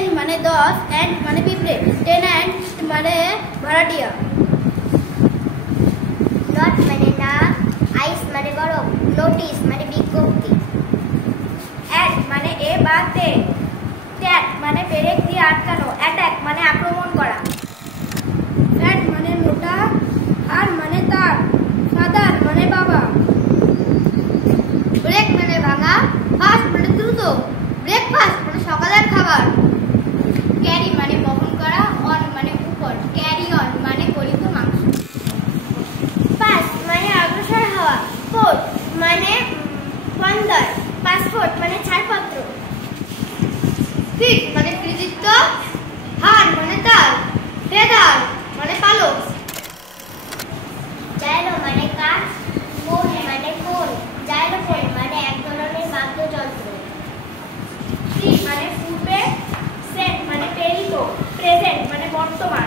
10 মানে 10, and মানে পিঁপড়ে। টেন্যান্ট মানে ভাড়াটিয়া। নট মানে না, আইস মানে বরফ, নোটিস মানে বিজ্ঞপ্তি। অ্যাট মানে এ বা তে, ট্যাগ মানে পেরেক দিয়ে আটকানো, অ্যাটাক মানে আক্রমণ করা। ফ্যাট মানে মোটা, আর মানে তার, ফাদার মানে বাবা। ব্রেক মানে ভাঙা, ফাস্ট মানে দ্রুত, ব্রেকফাস্ট মানে সকালের খাবার। ক্যারি মানে বহন করা, অন মানে উপর, ক্যারি অন মানে গলিত মাংস। পাস মানে অগ্রসর হওয়া, পোর্ট মানে বন্দর, পাসপোর্ট মানে ছাড়পত্র। ফিট মানে কৃতিত্ব, হার মানে তাল, ফেদার মানে পালক। জাইলো মানে কাঠ, ফোন মানে ফোন, জাইলোফোন মানে এক ধরনের বাদ্যযন্ত্র। ফ্রি মানে পূর্বে, সেন্ট মানে প্রেরিত, প্রেজেন্ট মানে বর্তমান।